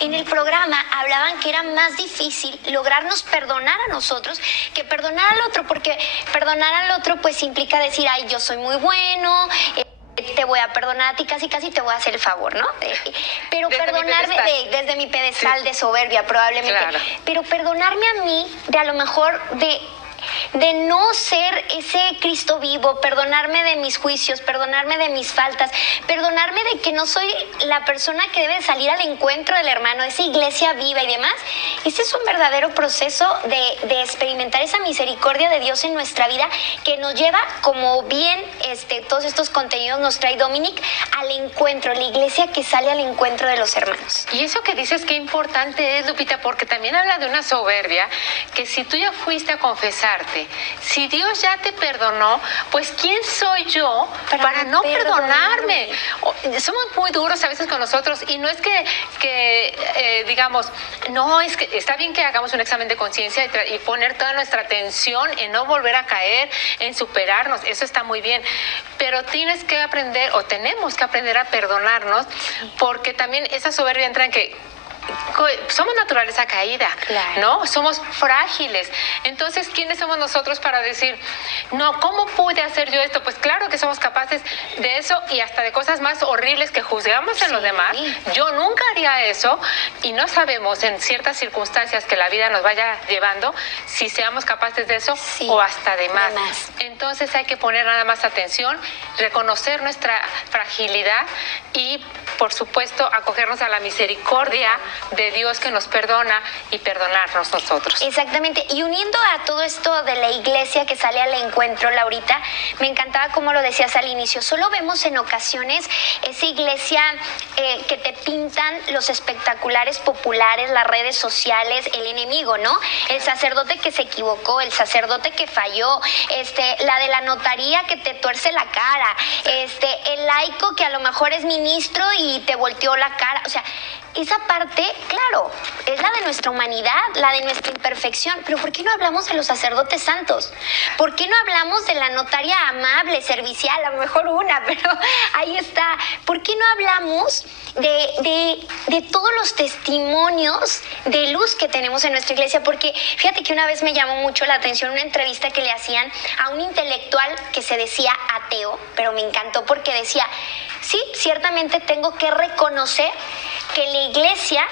En el programa hablaban que era más difícil lograrnos perdonar a nosotros que perdonar al otro, porque perdonar al otro pues implica decir, ay, yo soy muy bueno, te voy a perdonar a ti, casi casi te voy a hacer el favor, ¿no? Pero Desde perdonarme desde mi pedestal de soberbia probablemente, claro. pero perdonarme a mí de a lo mejor de no ser ese Cristo vivo, perdonarme de mis juicios, perdonarme de mis faltas, perdonarme de que no soy la persona que debe salir al encuentro del hermano, de esa iglesia viva y demás. Ese es un verdadero proceso de experimentar esa misericordia de Dios en nuestra vida que nos lleva, como bien todos estos contenidos nos trae Dominic, al encuentro, la iglesia que sale al encuentro de los hermanos. Y eso que dices qué importante es, Lupita, porque también habla de una soberbia, que si tú ya fuiste a confesarte, si Dios ya te perdonó, pues ¿quién soy yo para no perdonarme? Somos muy duros a veces con nosotros y no es que digamos, no, es que está bien que hagamos un examen de conciencia y poner toda nuestra atención en no volver a caer, en superarnos, eso está muy bien, pero tienes que aprender o tenemos que aprender a perdonarnos, porque también esa soberbia entra en que somos naturaleza caída, claro, ¿no? Somos frágiles. Entonces, ¿quiénes somos nosotros para decir, no, ¿cómo pude hacer yo esto? Pues claro que somos capaces de eso y hasta de cosas más horribles que juzgamos en los demás. Yo nunca haría eso y no sabemos en ciertas circunstancias que la vida nos vaya llevando si seamos capaces de eso o hasta de más. Entonces hay que poner nada más atención, reconocer nuestra fragilidad y, por supuesto, acogernos a la misericordia de Dios que nos perdona y perdonarnos nosotros. Exactamente. Y uniendo a todo esto de la iglesia que sale al encuentro, Laurita, me encantaba como lo decías al inicio. Solo vemos en ocasiones esa iglesia que te pintan los espectaculares populares, las redes sociales, el enemigo, ¿no? El sacerdote que se equivocó, el sacerdote que falló, la de la notaría que te tuerce la cara, el laico que a lo mejor es ministro y te volteó la cara. O sea, esa parte, claro, es la de nuestra humanidad, la de nuestra imperfección, pero ¿por qué no hablamos de los sacerdotes santos? ¿Por qué no hablamos de la notaria amable, servicial, a lo mejor una, pero ahí está? ¿Por qué no hablamos de todos los testimonios de luz que tenemos en nuestra iglesia? Porque fíjate que una vez me llamó mucho la atención una entrevista que le hacían a un intelectual que se decía ateo, pero me encantó porque decía, sí, ciertamente tengo que reconocer que la iglesia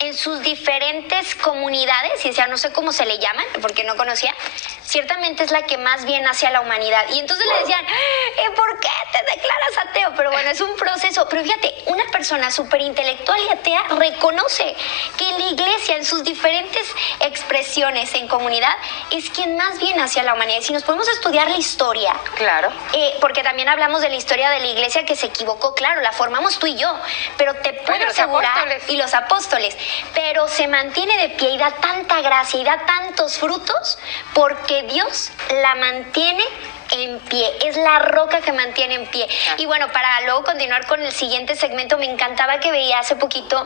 en sus diferentes comunidades, y decía, no sé cómo se le llaman, porque no conocía, ciertamente es la que más bien hacia la humanidad. Y entonces le decían, ¿por qué te declaras ateo? Pero bueno, es un proceso. Pero fíjate, una persona súper intelectual y atea reconoce que la iglesia en sus diferentes expresiones en comunidad es quien más bien hacia la humanidad. Si nos podemos estudiar la historia, claro, porque también hablamos de la historia de la iglesia que se equivocó, claro, la formamos tú y yo, pero te puedo asegurar, y los apóstoles, pero se mantiene de pie y da tanta gracia y da tantos frutos porque Dios la mantiene en pie, es la roca que mantiene en pie. Y bueno, para luego continuar con el siguiente segmento, me encantaba que veía hace poquito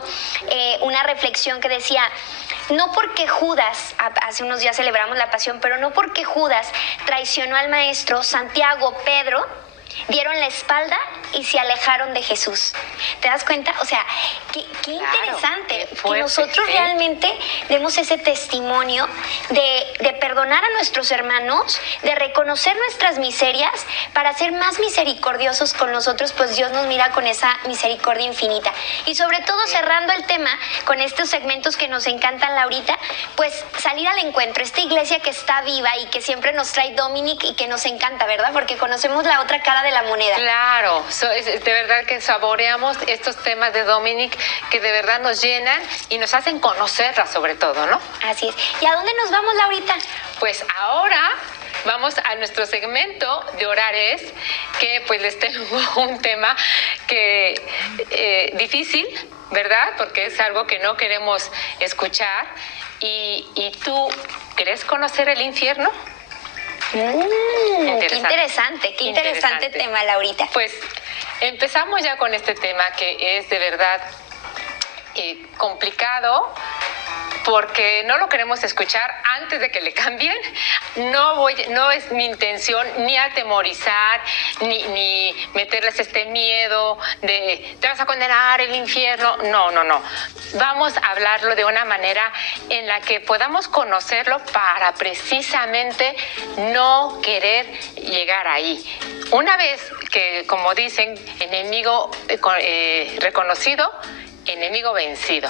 una reflexión que decía, no porque Judas, hace unos días celebramos la pasión, pero no porque Judas traicionó al maestro, Santiago, Pedro, dieron la espalda y se alejaron de Jesús. ¿Te das cuenta? O sea, qué interesante que nosotros realmente demos ese testimonio de perdonar a nuestros hermanos, de reconocer nuestras miserias para ser más misericordiosos con nosotros, pues Dios nos mira con esa misericordia infinita. Y sobre todo, cerrando el tema con estos segmentos que nos encantan, Laurita, pues salir al encuentro, esta iglesia que está viva y que siempre nos trae Dominic y que nos encanta, ¿verdad? Porque conocemos la otra cara de la moneda. Claro, de verdad que saboreamos estos temas de Dominic que de verdad nos llenan y nos hacen conocerla sobre todo, ¿no? Así es. ¿Y a dónde nos vamos, Laurita? Pues ahora vamos a nuestro segmento de Orares, que pues les tengo un tema que difícil, ¿verdad? Porque es algo que no queremos escuchar. ¿Y tú quieres conocer el infierno? Qué interesante tema, Laurita. Pues empezamos ya con este tema que es de verdad complicado, porque no lo queremos escuchar antes de que le cambien. No es mi intención ni atemorizar, ni meterles este miedo de te vas a condenar el infierno. No. Vamos a hablarlo de una manera en la que podamos conocerlo para precisamente no querer llegar ahí. Una vez que, como dicen, enemigo reconocido, enemigo vencido.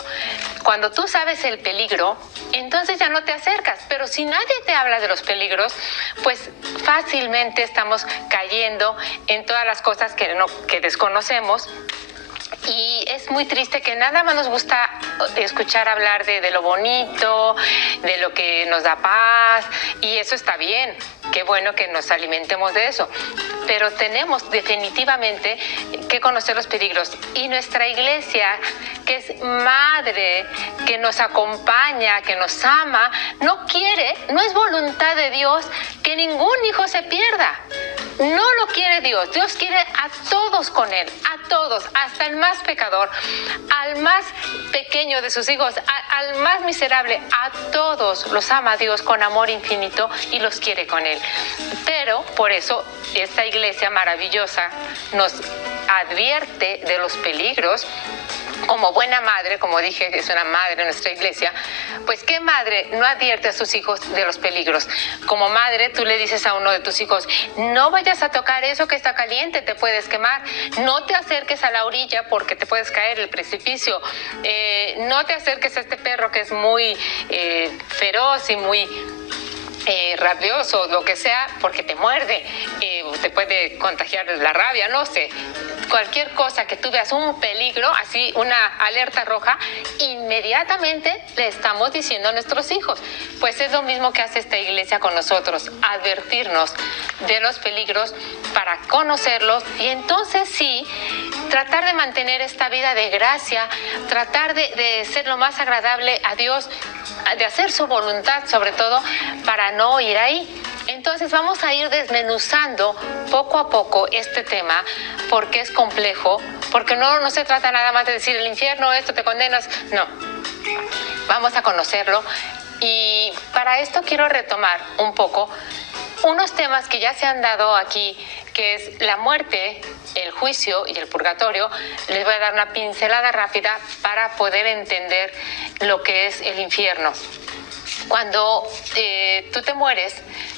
Cuando tú sabes el peligro, entonces ya no te acercas. Pero si nadie te habla de los peligros, pues fácilmente estamos cayendo en todas las cosas que desconocemos. Y es muy triste que nada más nos gusta escuchar hablar de lo bonito, de lo que nos da paz, y eso está bien. Qué bueno que nos alimentemos de eso. Pero tenemos definitivamente que conocer los peligros. Y nuestra iglesia, que es madre, que nos acompaña, que nos ama, no es voluntad de Dios que ningún hijo se pierda. No lo quiere Dios. Dios quiere a todos con Él, a todos, hasta el más pecador, al más pequeño de sus hijos, al más miserable, a todos los ama Dios con amor infinito y los quiere con Él. Pero por eso esta iglesia maravillosa nos advierte de los peligros. Como buena madre, como dije, es una madre en nuestra iglesia, pues ¿qué madre no advierte a sus hijos de los peligros? Como madre, tú le dices a uno de tus hijos, no vayas a tocar eso que está caliente, te puedes quemar, no te acerques a la orilla porque te puedes caer el precipicio, no te acerques a este perro que es muy feroz y muy rabioso, lo que sea, porque te muerde, te puede contagiar la rabia, no sé. Cualquier cosa que tú veas un peligro, así una alerta roja, inmediatamente le estamos diciendo a nuestros hijos. Pues es lo mismo que hace esta iglesia con nosotros, advertirnos de los peligros para conocerlos y entonces sí, tratar de mantener esta vida de gracia, tratar de ser lo más agradable a Dios, de hacer su voluntad sobre todo, para no ir ahí. Entonces vamos a ir desmenuzando poco a poco este tema porque es complejo, porque no se trata nada más de decir el infierno, esto te condenas, no. Vamos a conocerlo y para esto quiero retomar un poco unos temas que ya se han dado aquí, que es la muerte, el juicio y el purgatorio. Les voy a dar una pincelada rápida para poder entender lo que es el infierno. Cuando tú te mueres,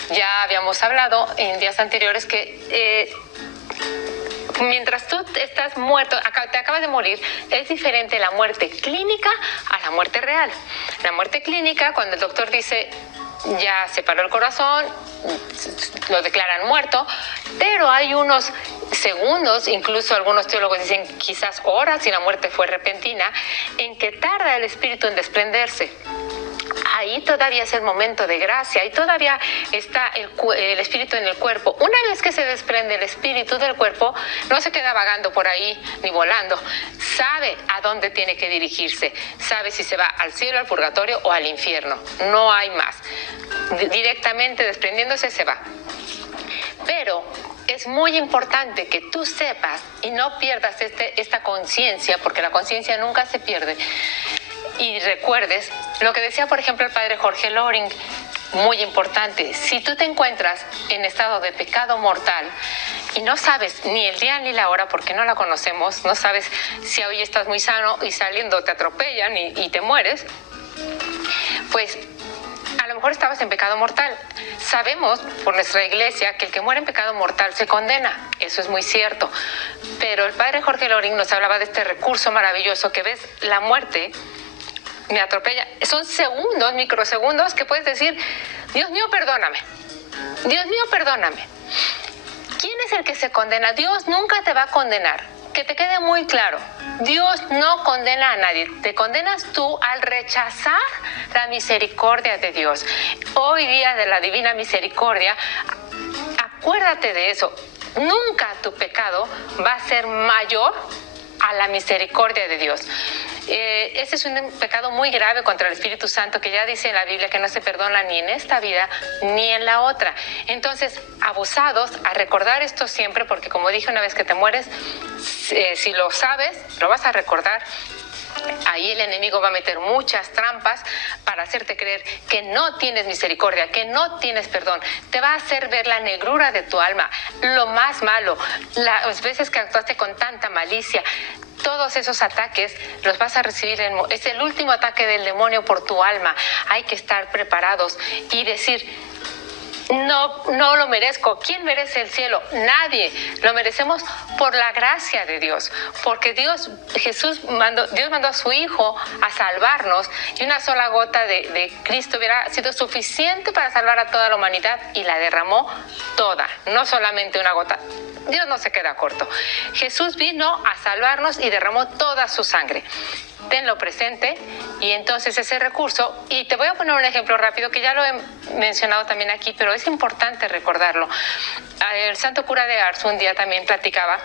ya habíamos hablado en días anteriores que mientras tú estás muerto, te acabas de morir, es diferente la muerte clínica a la muerte real. La muerte clínica, cuando el doctor dice ya se paró el corazón, lo declaran muerto, pero hay unos segundos, incluso algunos teólogos dicen quizás horas, si la muerte fue repentina, en que tarda el espíritu en desprenderse. Ahí todavía es el momento de gracia y todavía está el espíritu en el cuerpo. Una vez que se desprende el espíritu del cuerpo, no se queda vagando por ahí ni volando. Sabe a dónde tiene que dirigirse. Sabe si se va al cielo, al purgatorio o al infierno. No hay más. Directamente desprendiéndose se va. Pero es muy importante que tú sepas y no pierdas esta conciencia, porque la conciencia nunca se pierde. Y recuerdes lo que decía, por ejemplo, el padre Jorge Loring, muy importante. Si tú te encuentras en estado de pecado mortal y no sabes ni el día ni la hora porque no la conocemos, no sabes si hoy estás muy sano y saliendo te atropellan y te mueres, pues a lo mejor estabas en pecado mortal. Sabemos por nuestra iglesia que el que muere en pecado mortal se condena. Eso es muy cierto. Pero el padre Jorge Loring nos hablaba de este recurso maravilloso que ves la muerte. Me atropella. Son segundos, microsegundos que puedes decir, Dios mío, perdóname. Dios mío, perdóname. ¿Quién es el que se condena? Dios nunca te va a condenar. Que te quede muy claro. Dios no condena a nadie. Te condenas tú al rechazar la misericordia de Dios. Hoy día de la divina misericordia, acuérdate de eso. Nunca tu pecado va a ser mayor a la misericordia de Dios. Ese es un pecado muy grave contra el Espíritu Santo que ya dice en la Biblia que no se perdona ni en esta vida ni en la otra. Entonces, abusados a recordar esto siempre, porque como dije, una vez que te mueres, si lo sabes, lo vas a recordar Ahí el enemigo va a meter muchas trampas para hacerte creer que no tienes misericordia, que no tienes perdón. Te va a hacer ver la negrura de tu alma, lo más malo, las veces que actuaste con tanta malicia. Todos esos ataques los vas a recibir, es el último ataque del demonio por tu alma. Hay que estar preparados y decir: no lo merezco. ¿Quién merece el cielo? Nadie. Lo merecemos por la gracia de Dios, porque Dios mandó a su Hijo a salvarnos, y una sola gota de Cristo hubiera sido suficiente para salvar a toda la humanidad, y la derramó toda, no solamente una gota. Dios no se queda corto. Jesús vino a salvarnos y derramó toda su sangre. Tenlo presente, y entonces ese recurso, y te voy a poner un ejemplo rápido que ya lo he mencionado también aquí, pero es importante recordarlo. El santo cura de Ars un día también platicaba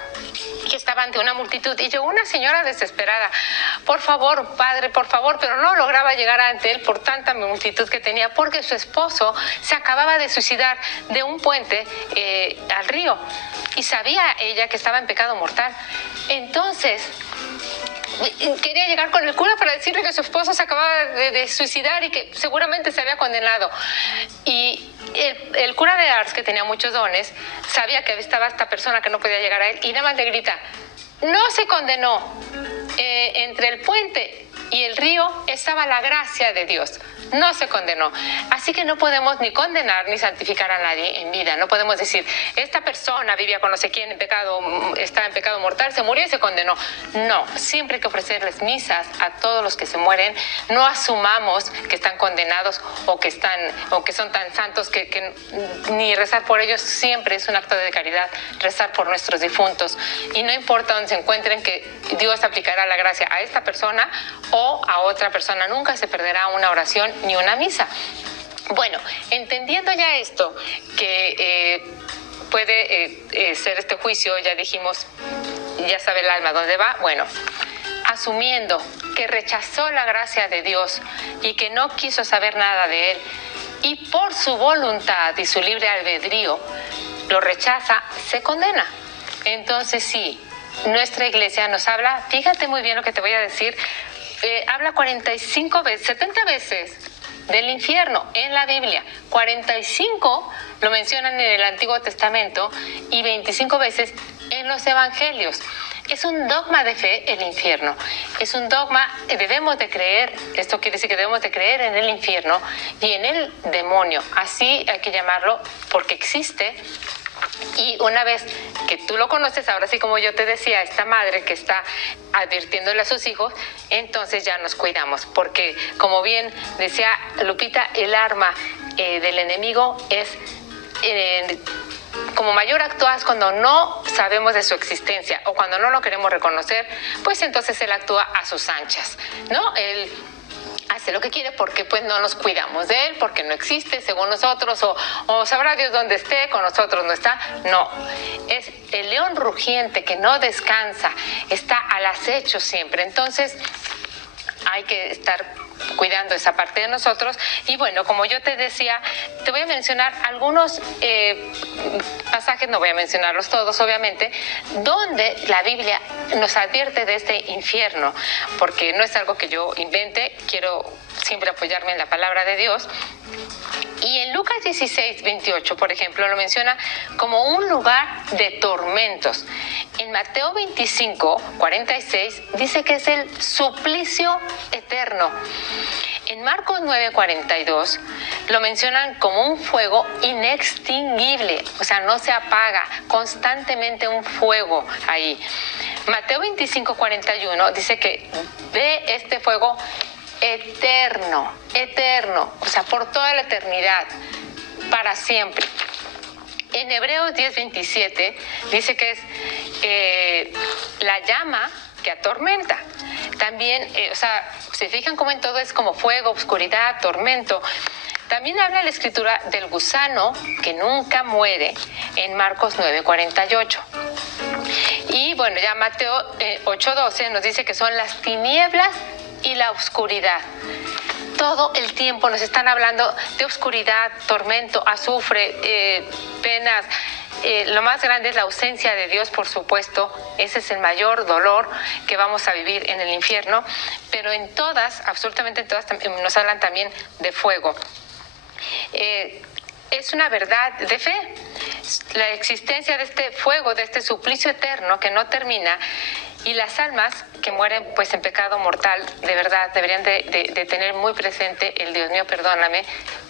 que estaba ante una multitud y llegó una señora desesperada: por favor, padre, por favor, pero no lograba llegar ante él por tanta multitud que tenía, porque su esposo se acababa de suicidar de un puente al río, y sabía ella que estaba en pecado mortal. Entonces quería llegar con el cura para decirle que su esposo se acababa de suicidar y que seguramente se había condenado. Y el cura de Ars, que tenía muchos dones, sabía que estaba esta persona que no podía llegar a él, y nada más le grita: no se condenó. Entre el puente y el río estaba la gracia de Dios. No se condenó. Así que no podemos ni condenar ni santificar a nadie en vida. No podemos decir: esta persona vivía con no sé quién en pecado, está en pecado mortal, se murió y se condenó. No, siempre hay que ofrecerles misas a todos los que se mueren. No asumamos que están condenados o que son tan santos que ni rezar por ellos. Siempre es un acto de caridad rezar por nuestros difuntos, y no importa dónde se encuentren, que Dios aplicará la gracia a esta persona o a otra persona. Nunca se perderá una oración ni una misa. Bueno, entendiendo ya esto, que puede ser este juicio, ya dijimos, ya sabe el alma dónde va. Bueno, asumiendo que rechazó la gracia de Dios y que no quiso saber nada de él, y por su voluntad y su libre albedrío lo rechaza, se condena. Entonces sí, nuestra iglesia nos habla, fíjate muy bien lo que te voy a decir, habla 45 veces, 70 veces del infierno en la Biblia. 45 lo mencionan en el Antiguo Testamento y 25 veces en los Evangelios. Es un dogma de fe el infierno. Es un dogma, debemos de creer, esto quiere decir que debemos de creer en el infierno y en el demonio. Así hay que llamarlo, porque existe. Y una vez que tú lo conoces, ahora sí, como yo te decía, esta madre que está advirtiéndole a sus hijos, entonces ya nos cuidamos, porque como bien decía Lupita, el arma del enemigo es como mayor actúas cuando no sabemos de su existencia o cuando no lo queremos reconocer, pues entonces él actúa a sus anchas, ¿no? Él hace lo que quiere porque pues no nos cuidamos de él, porque no existe según nosotros, o sabrá Dios dónde esté, con nosotros no está. No, es el león rugiente que no descansa, está al acecho siempre. Entonces hay que estar cuidando esa parte de nosotros. Y bueno, como yo te decía, te voy a mencionar algunos pasajes, no voy a mencionarlos todos obviamente, donde la Biblia nos advierte de este infierno, porque no es algo que yo invente, quiero siempre apoyarme en la palabra de Dios. Y en Lucas 16, 28, por ejemplo, lo menciona como un lugar de tormentos. En Mateo 25, 46, dice que es el suplicio eterno. En Marcos 9, 42, lo mencionan como un fuego inextinguible, o sea, no se apaga, constantemente un fuego ahí. Mateo 25, 41 dice que ve este fuego eterno, eterno, o sea, por toda la eternidad, para siempre. En Hebreos 10:27 dice que es la llama que atormenta. También, o sea, se fijan cómo en todo es como fuego, oscuridad, tormento. También habla la Escritura del gusano que nunca muere en Marcos 9:48. Y bueno, ya Mateo 8:12 nos dice que son las tinieblas y la oscuridad. Todo el tiempo nos están hablando de oscuridad, tormento, azufre, penas. lo más grande es la ausencia de Dios, por supuesto. Ese es el mayor dolor que vamos a vivir en el infierno. Pero en todas, absolutamente en todas, nos hablan también de fuego. Es una verdad de fe. La existencia de este fuego, de este suplicio eterno que no termina, y las almas que mueren pues en pecado mortal, de verdad deberían de tener muy presente el Dios mío, perdóname,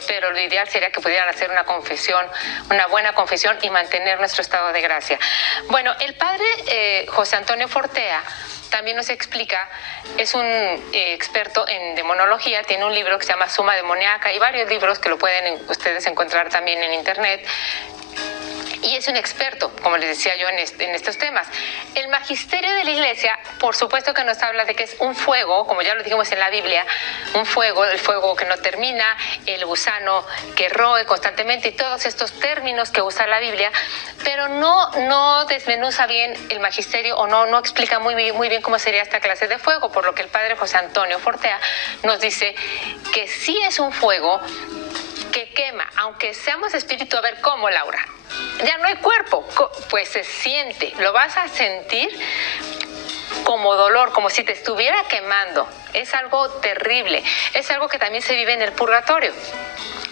pero lo ideal sería que pudieran hacer una confesión, una buena confesión, y mantener nuestro estado de gracia. Bueno, el padre José Antonio Fortea también nos explica, es un experto en demonología, tiene un libro que se llama Suma Demoníaca y varios libros que lo pueden ustedes encontrar también en internet. Y es un experto, como les decía yo, en estos temas. El magisterio de la Iglesia, por supuesto que nos habla de que es un fuego, como ya lo dijimos en la Biblia, un fuego, el fuego que no termina, el gusano que roe constantemente, y todos estos términos que usa la Biblia, pero no desmenuza bien el magisterio, o no explica muy bien cómo sería esta clase de fuego, por lo que el padre José Antonio Fortea nos dice que sí es un fuego que quema, aunque seamos espíritu. A ver, ¿cómo, Laura? Ya no hay cuerpo, pues se siente, lo vas a sentir como dolor, como si te estuviera quemando. Es algo terrible, es algo que también se vive en el purgatorio.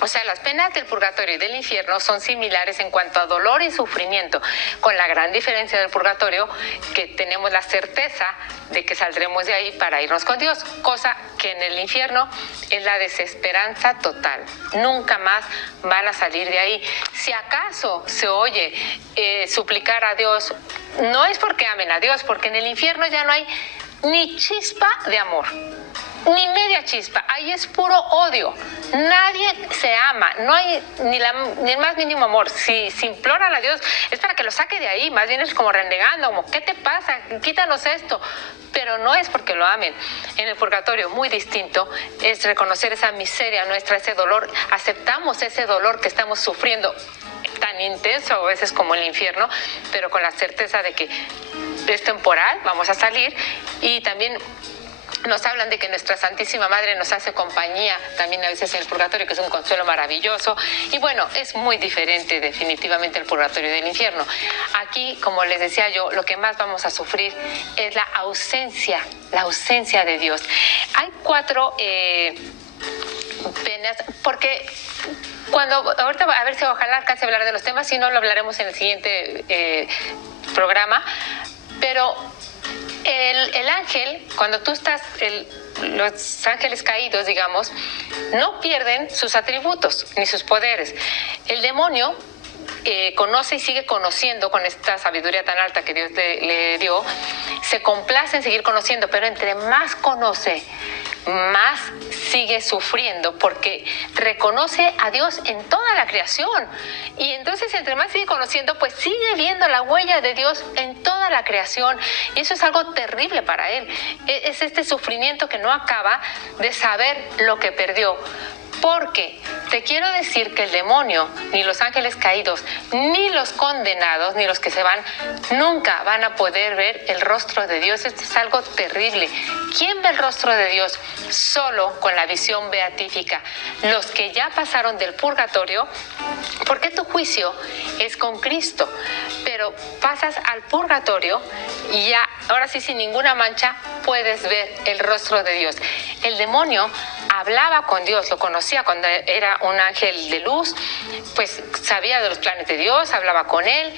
O sea, las penas del purgatorio y del infierno son similares en cuanto a dolor y sufrimiento, con la gran diferencia del purgatorio que tenemos la certeza de que saldremos de ahí para irnos con Dios, cosa que en el infierno es la desesperanza total. Nunca más van a salir de ahí. Si acaso se oye suplicar a Dios, no es porque amen a Dios, porque en el infierno ya no hay ni chispa de amor, ni media chispa, ahí es puro odio. Nadie se ama, no hay ni el más mínimo amor. Si imploran a Dios es para que lo saque de ahí, más bien es como renegando, como ¿qué te pasa? Quítanos esto. Pero no es porque lo amen. En el purgatorio, muy distinto, es reconocer esa miseria nuestra, ese dolor. Aceptamos ese dolor que estamos sufriendo, tan intenso a veces como el infierno, pero con la certeza de que es temporal, vamos a salir. Y también nos hablan de que nuestra Santísima Madre nos hace compañía también a veces en el purgatorio, que es un consuelo maravilloso. Y bueno, es muy diferente definitivamente el purgatorio del infierno. Aquí, como les decía yo, lo que más vamos a sufrir es la ausencia de Dios. Hay 4 penas, porque ahorita a ver si ojalá alcance a hablar de los temas, si no lo hablaremos en el siguiente programa, pero el ángel, cuando tú estás, los ángeles caídos, digamos, no pierden sus atributos ni sus poderes. El demonio conoce y sigue conociendo con esta sabiduría tan alta que Dios le dio, se complace en seguir conociendo, pero entre más conoce, más sigue sufriendo, porque reconoce a Dios en toda la creación. Y entonces, entre más sigue conociendo, pues sigue viendo la huella de Dios en toda la creación. Y eso es algo terrible para él. Es este sufrimiento que no acaba de saber lo que perdió. Porque te quiero decir que el demonio, ni los ángeles caídos, ni los condenados, ni los que se van, nunca van a poder ver el rostro de Dios. Esto es algo terrible. ¿Quién ve el rostro de Dios? Solo con la visión beatífica. Los que ya pasaron del purgatorio, porque tu juicio es con Cristo, pero pasas al purgatorio y ya, ahora sí, sin ninguna mancha, puedes ver el rostro de Dios. El demonio hablaba con Dios, lo conocía cuando era un ángel de luz, pues sabía de los planes de Dios, hablaba con él,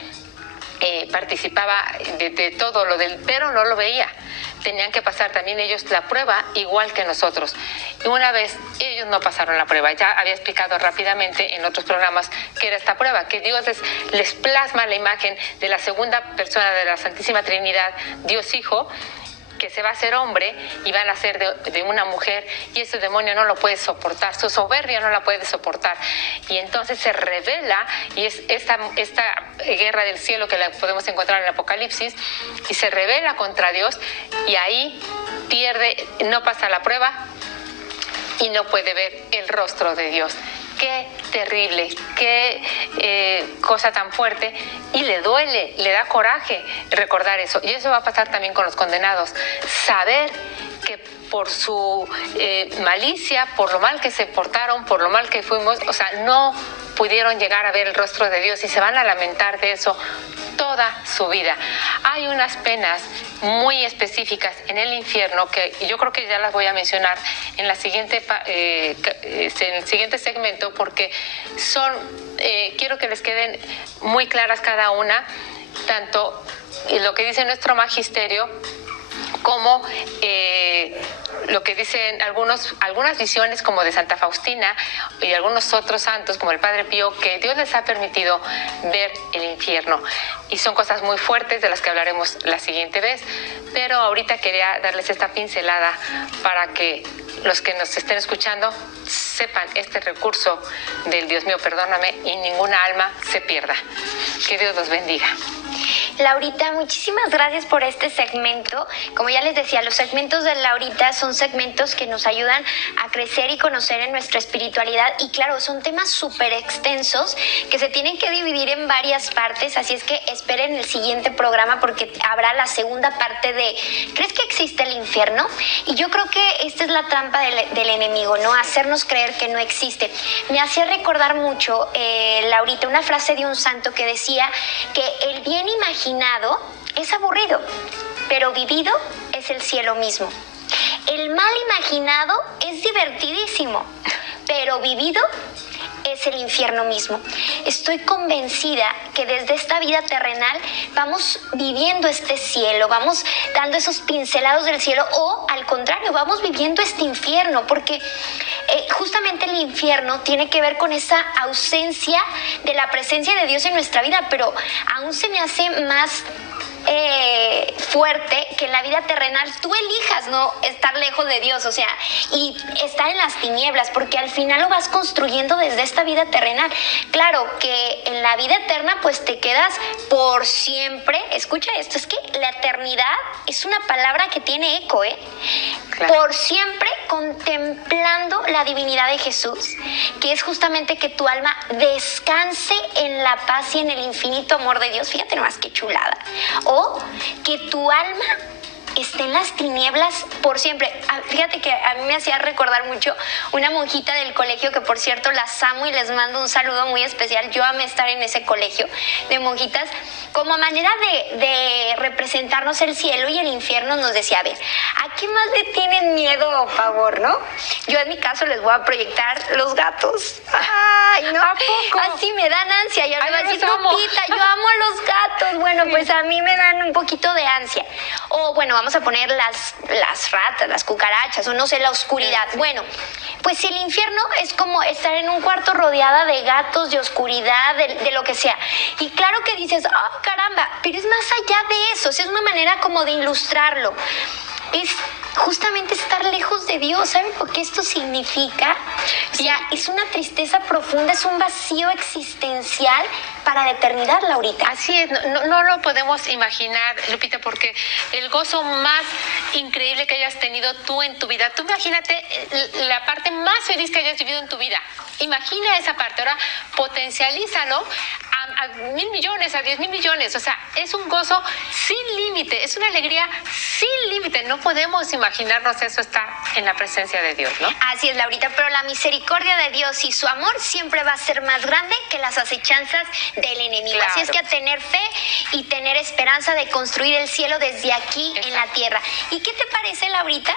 participaba de todo lo pero no lo veía. Tenían que pasar también ellos la prueba igual que nosotros. Y una vez ellos no pasaron la prueba, ya había explicado rápidamente en otros programas qué era esta prueba, que Dios les plasma la imagen de la segunda persona de la Santísima Trinidad, Dios Hijo, que se va a hacer hombre y va a nacer de una mujer, y ese demonio no lo puede soportar, su soberbia no la puede soportar, y entonces se revela, y es esta guerra del cielo que la podemos encontrar en el Apocalipsis, y se revela contra Dios, y ahí pierde, no pasa la prueba y no puede ver el rostro de Dios. Qué terrible, qué cosa tan fuerte, y le duele, le da coraje recordar eso. Y eso va a pasar también con los condenados. Saber que por su malicia, por lo mal que se portaron, por lo mal que fuimos, o sea, no pudieron llegar a ver el rostro de Dios y se van a lamentar de eso toda su vida. Hay unas penas muy específicas en el infierno que yo creo que ya las voy a mencionar en el siguiente segmento, porque quiero que les queden muy claras cada una, tanto lo que dice nuestro magisterio como lo que dicen algunas visiones como de Santa Faustina y algunos otros santos como el Padre Pío, que Dios les ha permitido ver el infierno. Y son cosas muy fuertes de las que hablaremos la siguiente vez, pero ahorita quería darles esta pincelada para que los que nos estén escuchando sepan este recurso del Dios mío, perdóname, y ninguna alma se pierda. Que Dios los bendiga. Laurita, muchísimas gracias por este segmento. Como ya les decía, los segmentos de Laurita son segmentos que nos ayudan a crecer y conocer en nuestra espiritualidad. Y claro, son temas súper extensos que se tienen que dividir en varias partes. Así es que esperen el siguiente programa porque habrá la segunda parte de ¿crees que existe el infierno? Y yo creo que esta es la trampa del enemigo, ¿no? Hacernos creer que no existe. Me hacía recordar mucho, Laurita, una frase de un santo que decía que el bien imaginado es aburrido, pero vivido es el cielo mismo. El mal imaginado es divertidísimo, pero vivido es el infierno mismo. Estoy convencida que desde esta vida terrenal vamos viviendo este cielo, vamos dando esos pincelados del cielo, o al contrario, vamos viviendo este infierno, porque justamente el infierno tiene que ver con esa ausencia de la presencia de Dios en nuestra vida, pero aún se me hace más fuerte que en la vida terrenal tú elijas no estar lejos de Dios, o sea, y estar en las tinieblas, porque al final lo vas construyendo desde esta vida terrenal. Claro que en la vida eterna pues te quedas por siempre. Escucha esto, es que la eternidad es una palabra que tiene eco, claro. Por siempre contemplando la divinidad de Jesús, que es justamente que tu alma descanse en la paz y en el infinito amor de Dios. Fíjate nomás qué chulada. O que tu alma esté en las tinieblas por siempre. Fíjate que a mí me hacía recordar mucho una monjita del colegio, que por cierto las amo y les mando un saludo muy especial. Yo amé estar en ese colegio de monjitas. Como manera de representarnos el cielo y el infierno, nos decía, a ver, ¿a qué más le tienen miedo o favor, no? Yo en mi caso les voy a proyectar los gatos. Ay, no, ¿a poco? Así me dan ansia. Y ahora me va a decir, Lupita, yo amo a los gatos. Bueno, pues a mí me dan un poquito de ansia. O bueno, vamos a poner las ratas, las cucarachas, o no sé, la oscuridad. Bueno, pues el infierno es como estar en un cuarto rodeada de gatos, de oscuridad, de lo que sea. Y claro que dices, oh, caramba, pero es más allá de eso. O sea, es una manera como de ilustrarlo. Es justamente estar lejos de Dios. ¿Saben lo que esto significa? O sea, es una tristeza profunda, es un vacío existencial para la eternidad, Laurita. Así es, no lo podemos imaginar, Lupita, porque el gozo más increíble que hayas tenido tú en tu vida, tú imagínate la parte más feliz que hayas vivido en tu vida. Imagina esa parte, ahora potencialízalo a 1,000 millones, a 10,000 millones. O sea, es un gozo sin límite, es una alegría sin límite. No podemos imaginarnos eso, estar en la presencia de Dios, ¿no? Así es, Laurita, pero la misericordia de Dios y su amor siempre va a ser más grande que las acechanzas del enemigo. Claro. Así es que a tener fe y tener esperanza de construir el cielo desde aquí. Exacto. En la tierra. ¿Y qué te parece, Laurita?